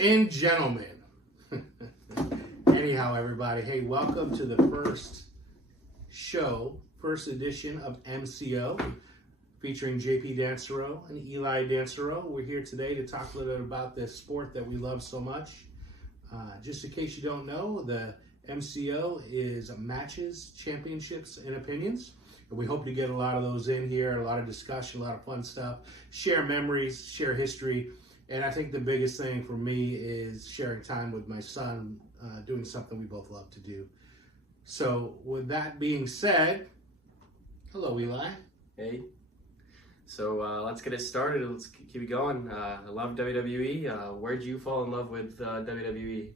and gentlemen. Anyhow, everybody, hey, welcome to the first edition of MCO, featuring JP Dansereau and Eli Dansereau. We're here today to talk a little bit about this sport that we love so much. Just in case you don't know, the MCO is matches, championships, and opinions. And we hope to get a lot of those in here, a lot of discussion, a lot of fun stuff, share memories, share history. And I think the biggest thing for me is sharing time with my son, doing something we both love to do. So with that being said, hello, Eli. Hey. So let's get it started. Let's keep it going. I love WWE. Where'd you fall in love with WWE?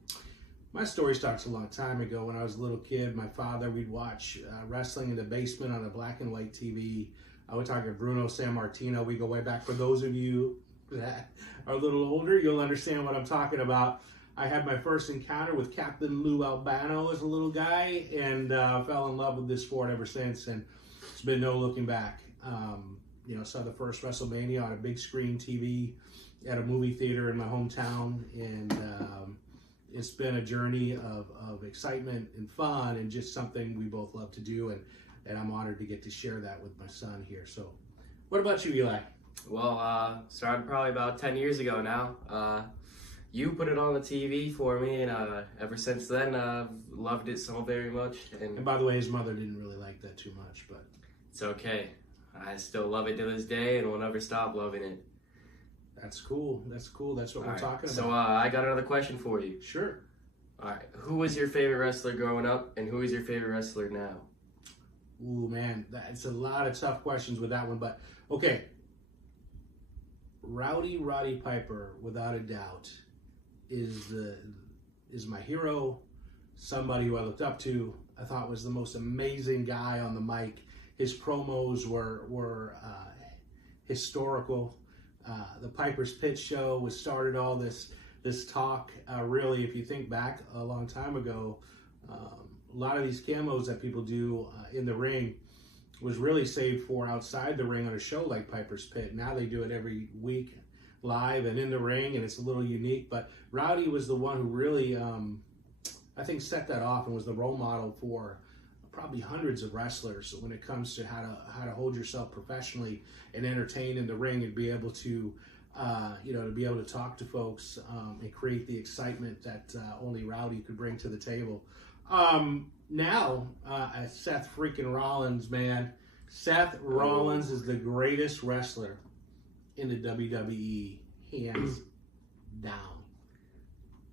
My story starts a long time ago. When I was a little kid, my father, we'd watch wrestling in the basement on a black and white TV. I would talk to Bruno Sammartino. We go way back. For those of you that are a little older, you'll understand what I'm talking about. I had my first encounter with Captain Lou Albano as a little guy, and fell in love with this sport ever since, and it's been no looking back. Saw the first WrestleMania on a big screen TV at a movie theater in my hometown, and it's been a journey of excitement and fun, and just something we both love to do, and I'm honored to get to share that with my son here. So what about you, Eli? Well, started probably about 10 years ago now. You put it on the TV for me, and ever since then, I've loved it so very much. And by the way, his mother didn't really like that too much, but it's okay. I still love it to this day, and will never stop loving it. That's cool. That's cool. That's what we're talking about. So I got another question for you. Sure. All right. Who was your favorite wrestler growing up, and who is your favorite wrestler now? Ooh, man, that's a lot of tough questions with that one, but okay. Roddy Piper, without a doubt, is my hero. Somebody who I looked up to. I thought was the most amazing guy on the mic. His promos were historical. The Piper's Pit show started all this talk. Really, if you think back a long time ago, a lot of these camos that people do in the ring was really saved for outside the ring on a show like Piper's Pit. Now they do it every week live and in the ring, and it's a little unique. But Rowdy was the one who really, I think, set that off and was the role model for probably hundreds of wrestlers when it comes to how to hold yourself professionally and entertain in the ring, and be able to to be able to talk to folks and create the excitement that only Rowdy could bring to the table. Now Seth freaking Rollins, man. Seth Rollins is the greatest wrestler in the WWE, hands down.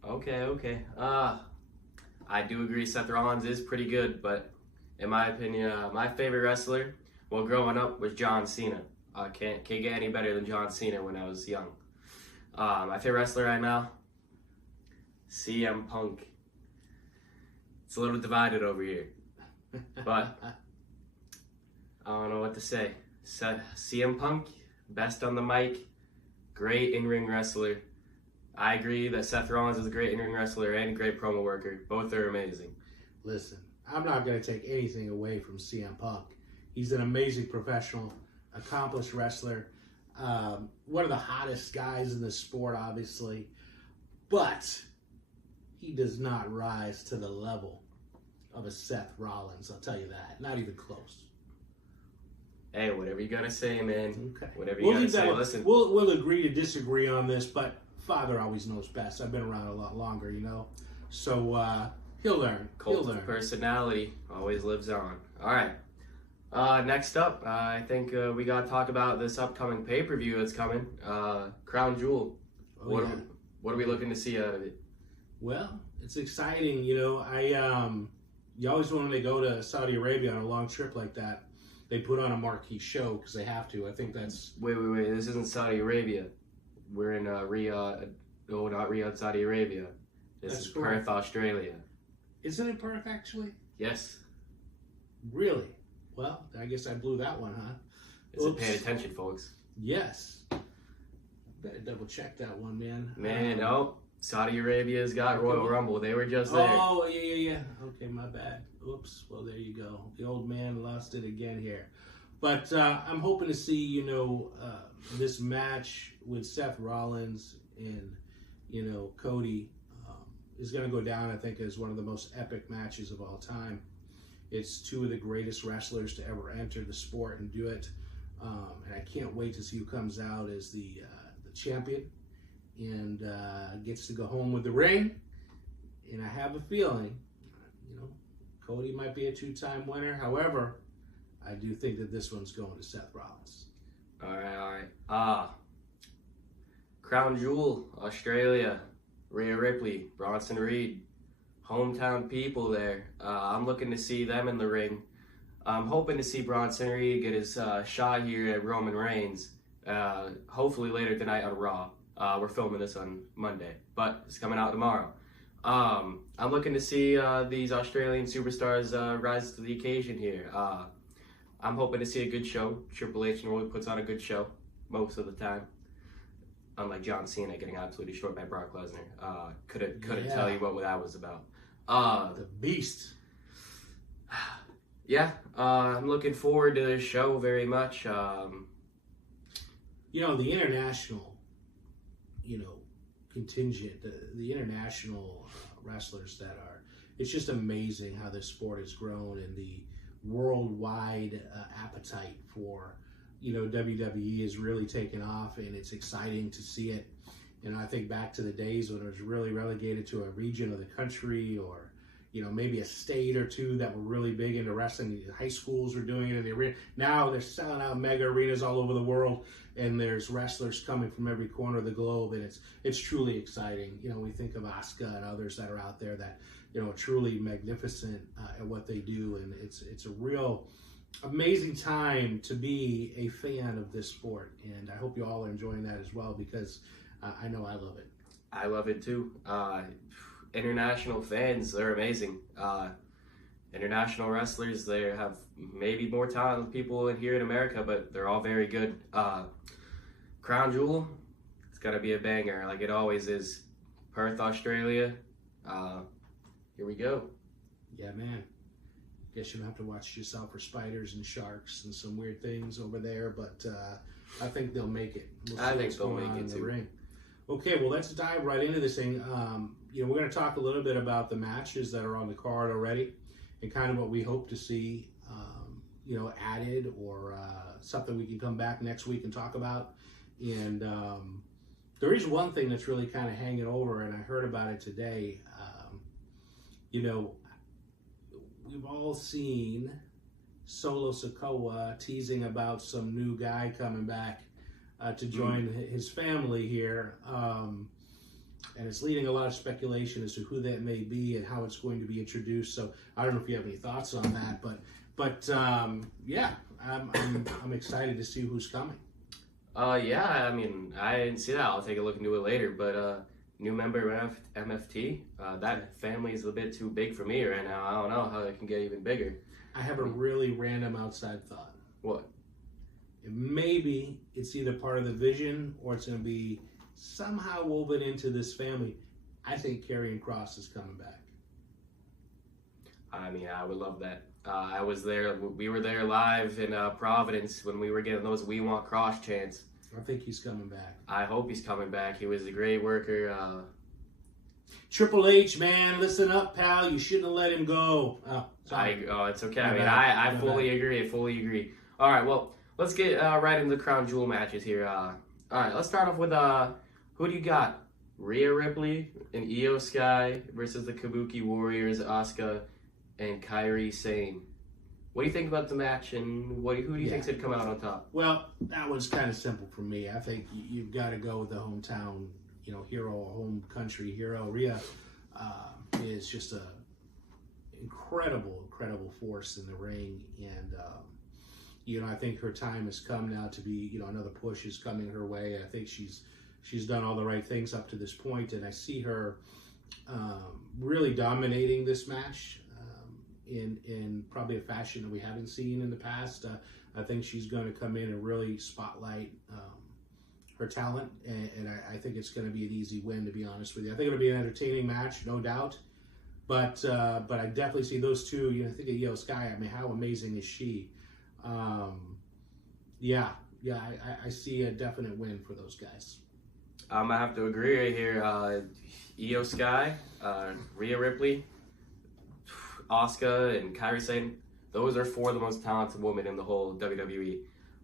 Okay. I do agree Seth Rollins is pretty good, but in my opinion, my favorite wrestler, well, growing up, was John Cena. Can't get any better than John Cena when I was young. My favorite wrestler right now, CM Punk. It's a little divided over here, but I don't know what to say. CM Punk, best on the mic, great in-ring wrestler. I agree that Seth Rollins is a great in-ring wrestler and a great promo worker. Both are amazing. Listen, I'm not going to take anything away from CM Punk. He's an amazing professional, accomplished wrestler, one of the hottest guys in the sport, obviously, but he does not rise to the level of a Seth Rollins, I'll tell you that. Not even close. Hey, whatever you gotta say, man. Okay. Whatever you gotta say. Listen. We'll agree to disagree on this, but Father always knows best. I've been around a lot longer, so he'll learn. Cult of personality always lives on. All right. Next up, I think we gotta talk about this upcoming pay-per-view that's coming. Crown Jewel. What are we looking to see out of it? Well, it's exciting. You always want to go to Saudi Arabia on a long trip like that. They put on a marquee show because they have to. I think that's... Wait. This isn't Saudi Arabia. We're in Riyadh. No, not Riyadh, Saudi Arabia. This is Perth, Australia. Isn't it Perth, actually? Yes. Really? Well, I guess I blew that one, huh? Isn't paying attention, folks. Yes. Better double check that one, man. No. Saudi Arabia's got Royal Rumble. They were just there. Oh, yeah. Okay, my bad. Oops. Well, there you go. The old man lost it again here. But I'm hoping to see, this match with Seth Rollins and Cody is going to go down, I think, as one of the most epic matches of all time. It's two of the greatest wrestlers to ever enter the sport and do it. And I can't wait to see who comes out as the champion and gets to go home with the ring. And I have a feeling, Cody might be a two-time winner. However, I do think that this one's going to Seth Rollins. All right. Crown Jewel, Australia, Rhea Ripley, Bronson Reed, hometown people there. I'm looking to see them in the ring. I'm hoping to see Bronson Reed get his shot here at Roman Reigns, hopefully later tonight on Raw. We're filming this on Monday, but it's coming out tomorrow. I'm looking to see these Australian superstars rise to the occasion here. I'm hoping to see a good show. Triple H normally puts on a good show most of the time. Unlike John Cena getting absolutely destroyed by Brock Lesnar. Couldn't tell you what that was about. The Beast. Yeah, I'm looking forward to this show very much. The international, contingent, the international wrestlers that are, it's just amazing how this sport has grown and the worldwide appetite for, WWE is really taken off, and it's exciting to see it. I think back to the days when it was really relegated to a region of the country or, maybe a state or two that were really big into wrestling. High schools were doing it in the arena. Now they're selling out mega arenas all over the world, and there's wrestlers coming from every corner of the globe, and it's truly exciting. We think of Asuka and others that are out there that, truly magnificent at what they do, and it's a real amazing time to be a fan of this sport, and I hope you all are enjoying that as well, because I know I love it. I love it too. International fans, they're amazing. International wrestlers, they have maybe more talent than people in here in America, but they're all very good. Crown Jewel, it's got to be a banger like it always is. Perth, Australia, here we go. Yeah, man. Guess you don't have to watch yourself for spiders and sharks and some weird things over there, but I think they'll make it. I think they'll make it too. Ring. Okay, well, let's dive right into this thing. We're going to talk a little bit about the matches that are on the card already and kind of what we hope to see, added or something we can come back next week and talk about. And there is one thing that's really kind of hanging over, and I heard about it today. We've all seen Solo Sikoa teasing about some new guy coming back to join his family here. And it's leading a lot of speculation as to who that may be and how it's going to be introduced. So I don't know if you have any thoughts on that, but yeah, I'm excited to see who's coming. Yeah, I mean, I didn't see that. I'll take a look into it later, but new member of MFT, that family is a bit too big for me right now. I don't know how it can get even bigger. I have a really random outside thought. What? Maybe it's either part of the vision or it's going to be somehow woven into this family. I think Karrion Kross is coming back. I mean, I would love that. I was there. We were there live in Providence when we were getting those "We Want Kross" chants. I think he's coming back. I hope he's coming back. He was a great worker. Triple H, man, listen up, pal. You shouldn't have let him go. It's okay. I fully agree. All right, well, let's get right into the Crown Jewel matches here. All right, let's start off with who do you got? Rhea Ripley and Io Sky versus the Kabuki Warriors, Asuka and Kairi Sane. What do you think about the match, and who do you think's going to come out on top? Well, that was kind of simple for me. I think you've got to go with the hometown, hero, home country hero. Rhea is just a incredible force in the ring, and I think her time has come now to be, another push is coming her way. I think she's done all the right things up to this point, and I see her really dominating this match. In probably a fashion that we haven't seen in the past. I think she's going to come in and really spotlight her talent, and I think it's going to be an easy win, to be honest with you. I think it'll be an entertaining match, no doubt, but I definitely see those two. Think of Io Sky. I mean, how amazing is she? I see a definite win for those guys. I'm gonna have to agree right here. Io Sky, Rhea Ripley, Asuka, and Kairi Sane. Those are four of the most talented women in the whole WWE.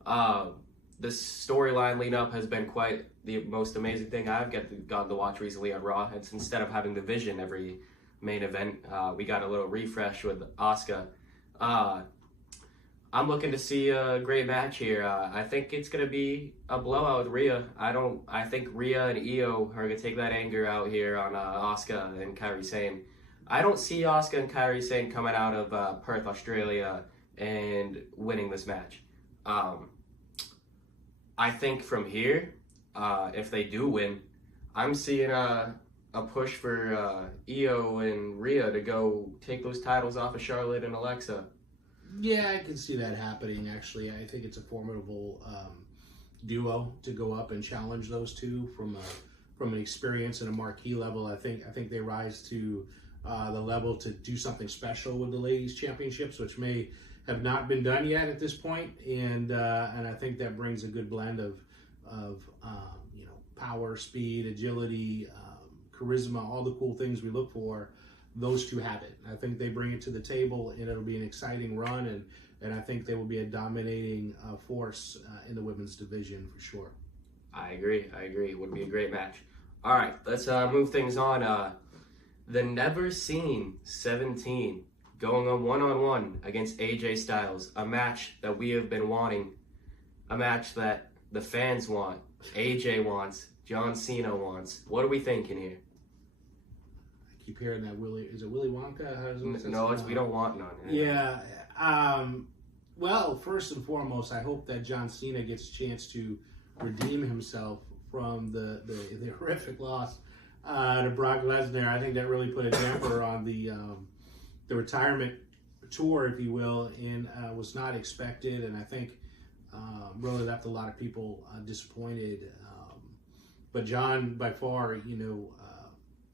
The storyline lead up has been quite the most amazing thing I've gotten to watch recently on Raw. It's instead of having the Vision every main event, we got a little refresh with Asuka. I'm looking to see a great match here. I think it's gonna be a blowout with Rhea. I think Rhea and Io are gonna take that anger out here on Asuka and Kairi Sane. I don't see Asuka and Kairi Sane coming out of Perth, Australia, and winning this match. I think from here, if they do win, I'm seeing a push for Io and Rhea to go take those titles off of Charlotte and Alexa. Yeah, I can see that happening, actually. I think it's a formidable duo to go up and challenge those two from an experience and a marquee level. I think they rise to the level to do something special with the ladies' championships, which may have not been done yet at this point. And I think that brings a good blend of power, speed, agility, charisma, all the cool things we look for. Those two have it. I think they bring it to the table, and it'll be an exciting run, and I think they will be a dominating force in the women's division for sure. I agree. It would be a great match. All right, let's move things on. The Never Seen 17 going on one-on-one against AJ Styles, a match that we have been wanting, a match that the fans want, AJ wants, John Cena wants. What are we thinking here? Keep hearing that is it Willy Wonka? No, we don't want none. Yeah. Well, first and foremost, I hope that John Cena gets a chance to redeem himself from the horrific loss to Brock Lesnar. I think that really put a damper on the retirement tour, if you will, and was not expected, and I think really left a lot of people disappointed. But John, by far,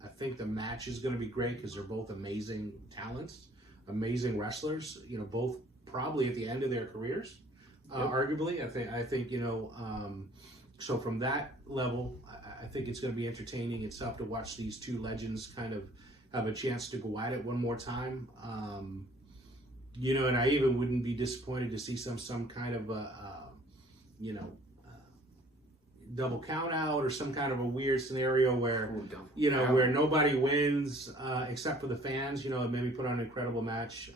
I think the match is going to be great because they're both amazing talents, amazing wrestlers. Both probably at the end of their careers, arguably. I think so from that level, I think it's going to be entertaining and stuff to watch these two legends kind of have a chance to go at it one more time. And I even wouldn't be disappointed to see some kind of double count out or some kind of a weird scenario where where nobody wins except for the fans, and maybe put on an incredible match.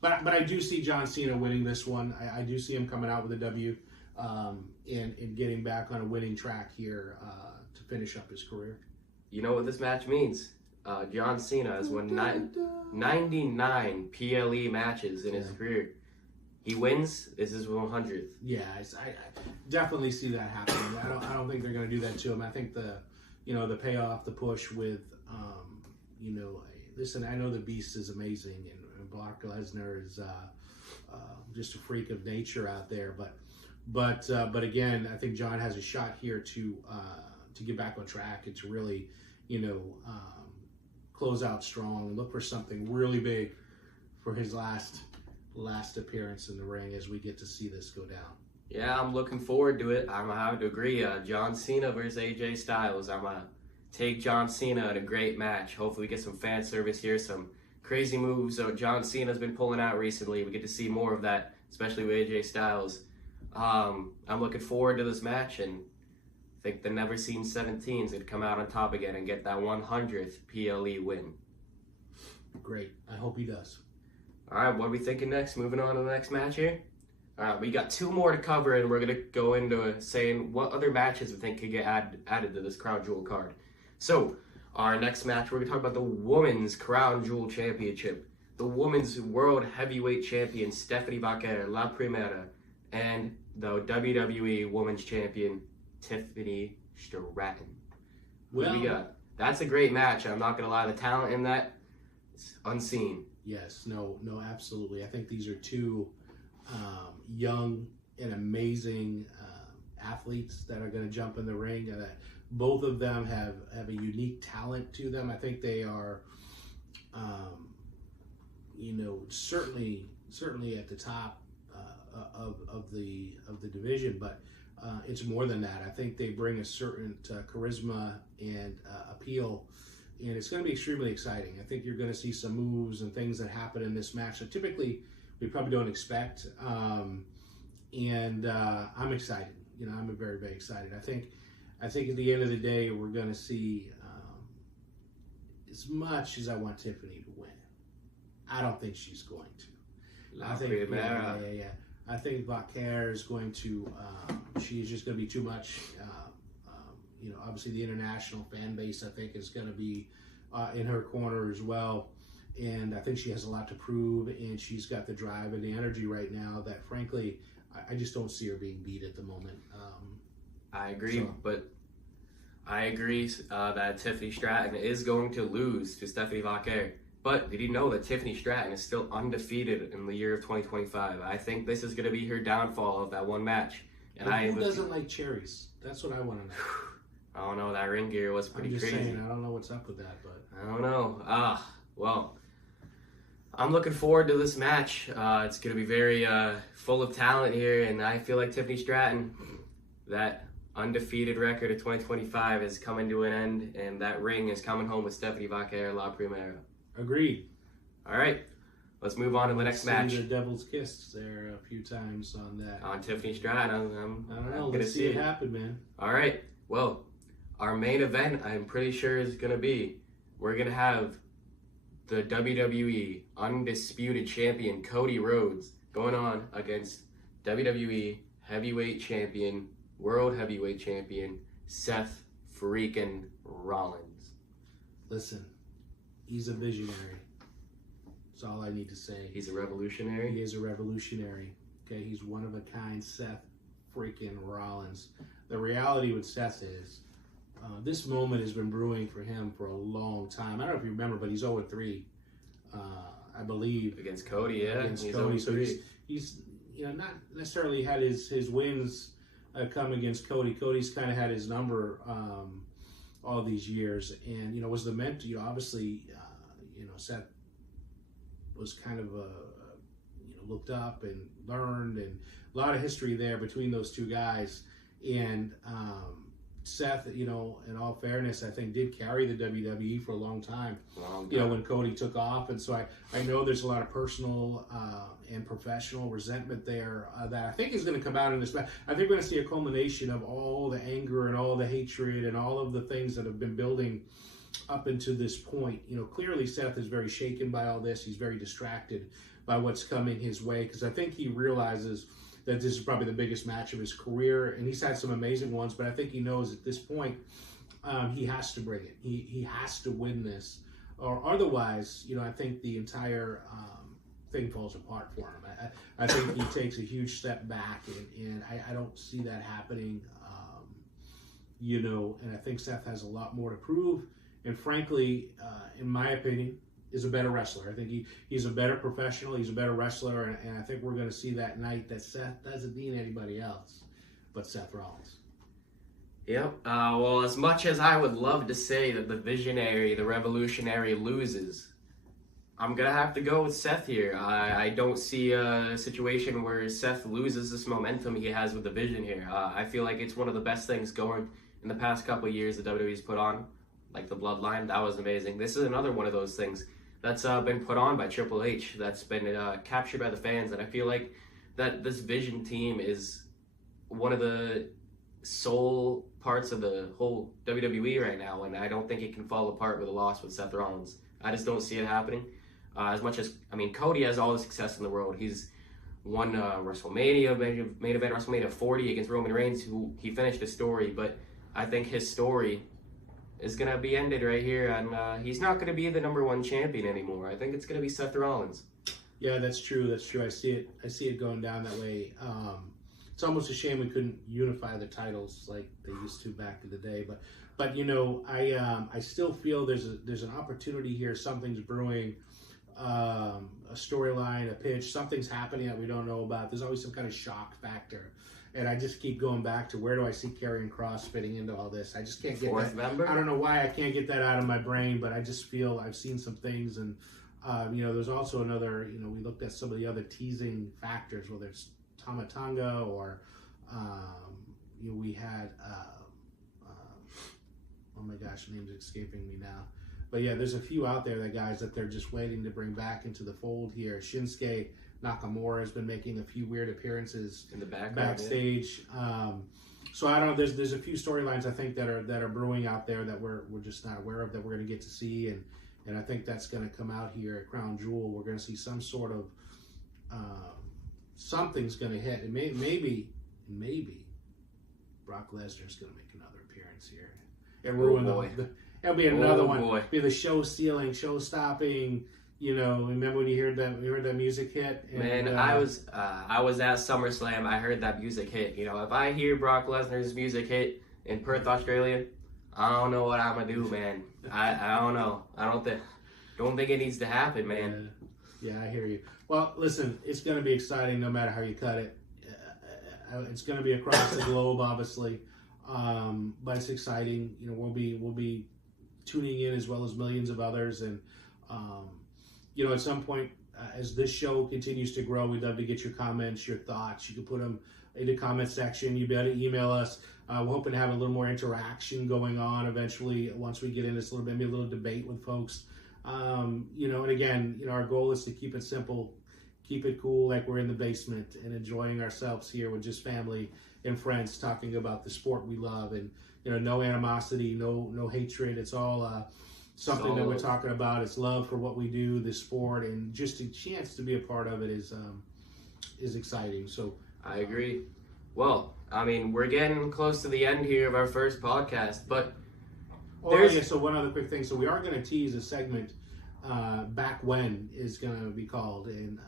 But I do see John Cena winning this one. I do see him coming out with a W and getting back on a winning track here to finish up his career. You know what this match means? John Cena has won 99 PLE matches in his career. He wins. This is 100th. Yeah, I definitely see that happening. I don't think they're going to do that to him. I think the payoff, the push with, listen, I know the Beast is amazing, and Brock Lesnar is just a freak of nature out there. But again, I think John has a shot here to get back on track and to really, close out strong and look for something really big for his last appearance in the ring as we get to see this go down. Yeah, I'm looking forward to it. I'm having to agree. John Cena versus AJ Styles. I'm gonna take John Cena in a great match. Hopefully, we get some fan service here, some crazy moves that John Cena's been pulling out recently. We get to see more of that, especially with AJ Styles. I'm looking forward to this match, and I think the Never Seen 17 is gonna come out on top again and get that 100th PLE win. Great. I hope he does. All right, what are we thinking next? Moving on to the next match here. All right, we got two more to cover, and we're going to go into saying what other matches we think could get added to this Crown Jewel card. So, our next match, we're going to talk about the Women's Crown Jewel Championship. The Women's World Heavyweight Champion, Stephanie Baker, La Primera, and the WWE Women's Champion, Tiffany Stratton. What do we got? That's a great match. I'm not going to lie. The talent in that is unseen. Yes, no, absolutely. I think these are two young and amazing athletes that are going to jump in the ring. Both of them have a unique talent to them. I think they are, certainly at the top of the division. But it's more than that. I think they bring a certain charisma and appeal, and it's going to be extremely exciting. I think you're going to see some moves and things that happen in this match that typically we probably don't expect, and I'm excited. I'm very, very excited. I think at the end of the day, we're going to see, as much as I want Tiffany to win, I don't think she's going to. I think, I think Vaquer is going to, she's just going to be too much. Obviously the international fan base, I think, is going to be in her corner as well. And I think she has a lot to prove, and she's got the drive and the energy right now that, frankly, I just don't see her being beat at the moment. I agree, but I agree that Tiffany Stratton is going to lose to Stephanie Vaquer. But did you know that Tiffany Stratton is still undefeated in the year of 2025? I think this is going to be her downfall of that one match. And who doesn't like cherries? That's what I want to know. I don't know. That ring gear was pretty crazy. Saying, I don't know what's up with that, but I don't know. Well, I'm looking forward to this match. It's going to be very full of talent here, and I feel like Tiffany Stratton, that undefeated record of 2025 is coming to an end, and that ring is coming home with Stephanie Vaquer La Primera. Agreed. All right, let's move on to the next match. The Devil's Kiss there a few times on that. On Tiffany Stratton, I don't know. Let's see it happen, man. All right. Well, our main event, I'm pretty sure, is going to be, we're going to have the WWE Undisputed Champion Cody Rhodes going on against WWE Heavyweight Champion, World Heavyweight Champion, Seth freaking Rollins. Listen, he's a visionary. That's all I need to say. He's a revolutionary? He is a revolutionary. Okay, he's one of a kind, Seth freaking Rollins. The reality with Seth is, this moment has been brewing for him for a long time. I don't know if you remember, but he's 0-3, I believe. Against Cody, yeah. Against Cody. So he's not necessarily had his wins come against Cody. Cody's kind of had his number all these years. And, was the mentor, obviously, Seth was kind of, looked up and learned, and a lot of history there between those two guys. And, Seth, in all fairness, I think did carry the WWE for a long time. When Cody took off. And so I know there's a lot of personal and professional resentment there that I think is going to come out in this match. I think we're going to see a culmination of all the anger and all the hatred and all of the things that have been building up into this point. Clearly Seth is very shaken by all this. He's very distracted by what's coming his way, because I think he realizes that this is probably the biggest match of his career, and he's had some amazing ones, but I think he knows at this point he has to bring it. He has to win this, or otherwise, I think the entire thing falls apart for him. I think he takes a huge step back, and I don't see that happening, and I think Seth has a lot more to prove, and frankly, in my opinion, is a better wrestler. I think he's a better professional. He's a better wrestler, and I think we're going to see that night that Seth doesn't need anybody else but Seth Rollins. Yep. Well, as much as I would love to say that the visionary, the revolutionary loses, I'm going to have to go with Seth here. I don't see a situation where Seth loses this momentum he has with the vision here. I feel like it's one of the best things going in the past couple of years that WWE's put on, like the Bloodline. That was amazing. This is another one of those things that's been put on by Triple H, that's been captured by the fans, and I feel like that this Vision team is one of the sole parts of the whole WWE right now, and I don't think it can fall apart with a loss with Seth Rollins. I just don't see it happening. As much as, Cody has all the success in the world. He's won WrestleMania, main event WrestleMania 40 against Roman Reigns, who he finished his story, but I think his story is going to be ended right here, and he's not going to be the #1 champion anymore. I think it's going to be Seth Rollins. Yeah, that's true. I see it going down that way. It's almost a shame we couldn't unify the titles like they used to back in the day. But I still feel there's an opportunity here. Something's brewing, a storyline, a pitch. Something's happening that we don't know about. There's always some kind of shock factor. And I just keep going back to, where do I see Karrion Kross fitting into all this? I just can't get that. Member? I don't know why I can't get that out of my brain, but I just feel I've seen some things. And, there's also another, we looked at some of the other teasing factors, whether it's Tama Tonga or, we had oh my gosh, name's escaping me now. But yeah, there's a few out there that they're just waiting to bring back into the fold here. Shinsuke Nakamura has been making a few weird appearances in the backstage. Yeah. So I don't know. There's a few storylines I think that are brewing out there that we're just not aware of that we're going to get to see, and I think that's going to come out here at Crown Jewel. We're going to see some sort of something's going to hit, and maybe Brock Lesnar's going to make another appearance here. It ruined it'll be another one. Boy. Be the show stealing, show stopping. You know, remember when you heard that music hit? And, man, I was at SummerSlam. I heard that music hit. You know, if I hear Brock Lesnar's music hit in Perth, Australia, I don't know what I'm gonna do, man. I don't know. I don't think it needs to happen, man. Yeah, I hear you. Well, listen, it's gonna be exciting no matter how you cut it. It's gonna be across the globe, obviously, but it's exciting. You know, we'll be tuning in as well as millions of others, and you know, at some point, as this show continues to grow, we'd love to get your comments, your thoughts. You can put them in the comment section. You'll be able to email us. We're hoping to have a little more interaction going on eventually once we get into this a little bit, maybe a little debate with folks. You know, and again, you know, our goal is to keep it simple, keep it cool, like we're in the basement and enjoying ourselves here with just family and friends talking about the sport we love, and you know, no animosity, no hatred. It's all something that we're talking about. It's love for what we do, this sport, and just a chance to be a part of it is exciting. So I agree. Well, I mean, we're getting close to the end here of our first podcast, but so one other quick thing. So we are going to tease a segment, Back When is going to be called, and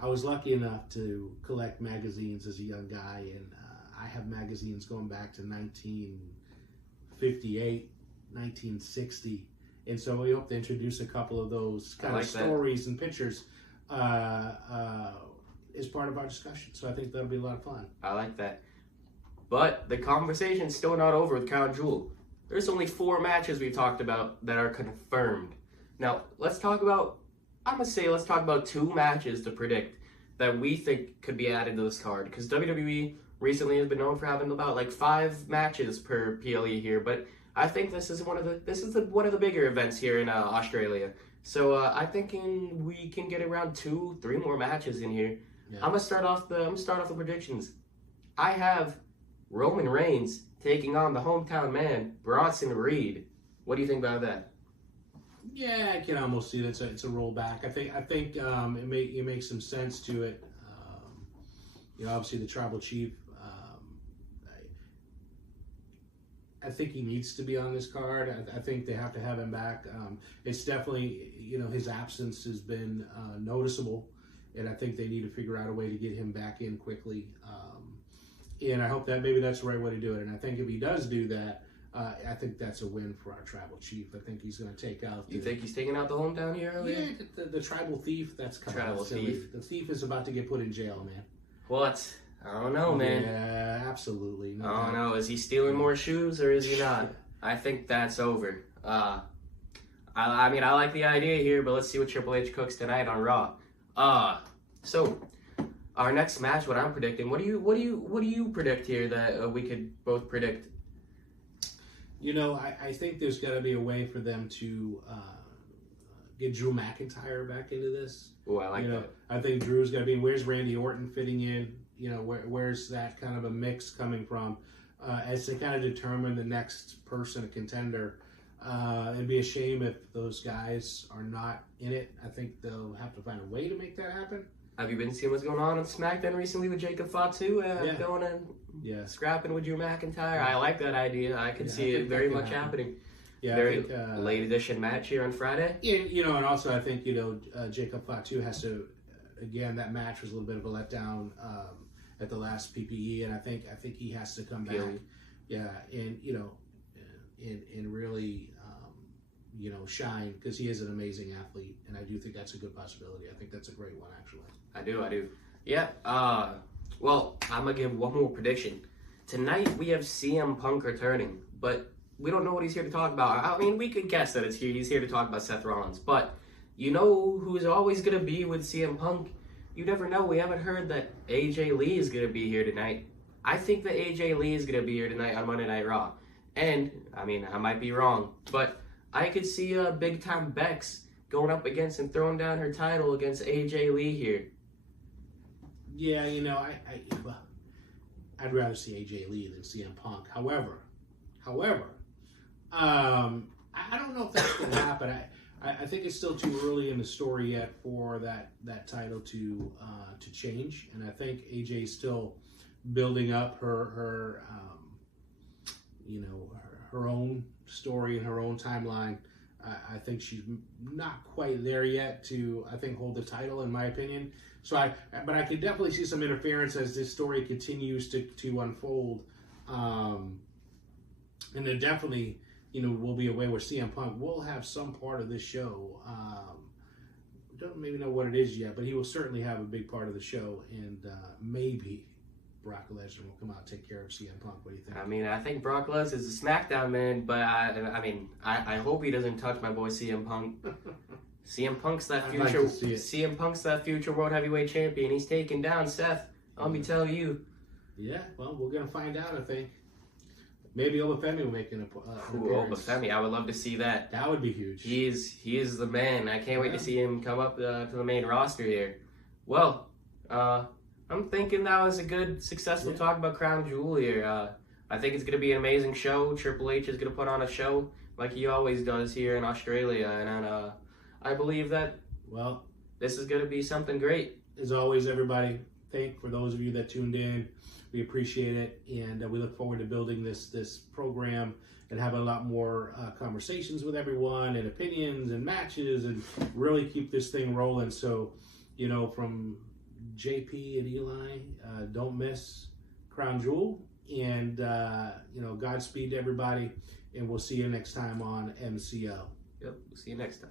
I was lucky enough to collect magazines as a young guy, and I have magazines going back to 1958, 1960, and so we hope to introduce a couple of those kind of stories and pictures as part of our discussion. So I think that'll be a lot of fun. I like that. But the conversation's still not over with Crown Jewel. There's only 4 matches we talked about that are confirmed. Now, let's talk about 2 matches to predict that we think could be added to this card. Because WWE recently has been known for having about like 5 matches per PLE here, but I think this is one of the bigger events here in Australia. So I think we can get around 2-3 more matches in here. Yeah. I'm gonna start off the predictions. I have Roman Reigns taking on the hometown man Bronson Reed. What do you think about that? Yeah, I can almost see that it's a rollback. I think it makes some sense to it. You know, obviously the tribal chief. I think he needs to be on this card. I think they have to have him back. It's definitely, you know, his absence has been noticeable, and I think they need to figure out a way to get him back in quickly. And I hope that maybe that's the right way to do it. And I think if he does do that, I think that's a win for our tribal chief. I think he's going to take out. You think he's taking out the hometown hero? Yeah, the tribal thief. That's kind of silly. The thief is about to get put in jail, man. What? I don't know, man. Yeah, absolutely. No, I don't know. Is he stealing more shoes or is he not? I think that's over. I mean, I like the idea here, but let's see what Triple H cooks tonight on Raw. So our next match, what I'm predicting. What do you predict here that we could both predict? You know, I think there's got to be a way for them to get Drew McIntyre back into this. Oh, I like that. I think Drew's got to be. Where's Randy Orton fitting in? You know, where's that kind of a mix coming from? As they kind of determine the next person, a contender. It'd be a shame if those guys are not in it. I think they'll have to find a way to make that happen. Have you been seeing what's going on SmackDown recently with Jacob Fatu going and scrapping with Drew McIntyre? I like that idea. I can see it very much happening. Yeah, very late edition match here on Friday. Yeah, you know, and also I think, you know, Jacob Fatu has to, again, that match was a little bit of a letdown at the last PPE, and I think he has to come back. Yeah, and you know, and really, you know, shine, because he is an amazing athlete, and I do think that's a good possibility. I think that's a great one, actually. I do. Yeah. Well, I'm gonna give one more prediction. Tonight we have CM Punk returning, but we don't know what he's here to talk about. I mean, we could guess that he's here to talk about Seth Rollins, but you know who's always gonna be with CM Punk? You never know. We haven't heard that AJ Lee is gonna be here tonight. I think that AJ Lee is going to be here tonight on Monday Night Raw. And, I mean, I might be wrong, but I could see Big Time Bex going up against and throwing down her title against AJ Lee here. Yeah, you know, I'd rather see AJ Lee than CM Punk. However, I don't know if that's going to happen. I think it's still too early in the story yet for that title to change, and I think AJ's still building up her own story and her own timeline. I think she's not quite there yet to, I think, hold the title, in my opinion. But I could definitely see some interference as this story continues to unfold. And there definitely, will be a way where CM Punk will have some part of this show. Don't maybe know what it is yet, but he will certainly have a big part of the show, and maybe Brock Lesnar will come out and take care of CM Punk. What do you think? I mean, I think Brock Lesnar is a SmackDown man, but I hope he doesn't touch my boy CM Punk. CM Punk's that future. Like to see it. CM Punk's that future World Heavyweight Champion. He's taking down Seth. Let me tell you. Yeah, well, we're gonna find out. I think maybe Obafemi will make an appearance. Obafemi, I would love to see that. That would be huge. He is the man. I can't wait to see him come up to the main roster here. Well, I'm thinking that was a good, successful talk about Crown Jewel here. I think it's going to be an amazing show. Triple H is going to put on a show like he always does here in Australia. And I believe that, this is going to be something great. As always, everybody, for those of you that tuned in. We appreciate it. And we look forward to building this program and having a lot more conversations with everyone and opinions and matches and really keep this thing rolling. So, from JP and Eli, don't miss Crown Jewel, and Godspeed to everybody, and we'll see you next time on MCO. Yep, we'll see you next time.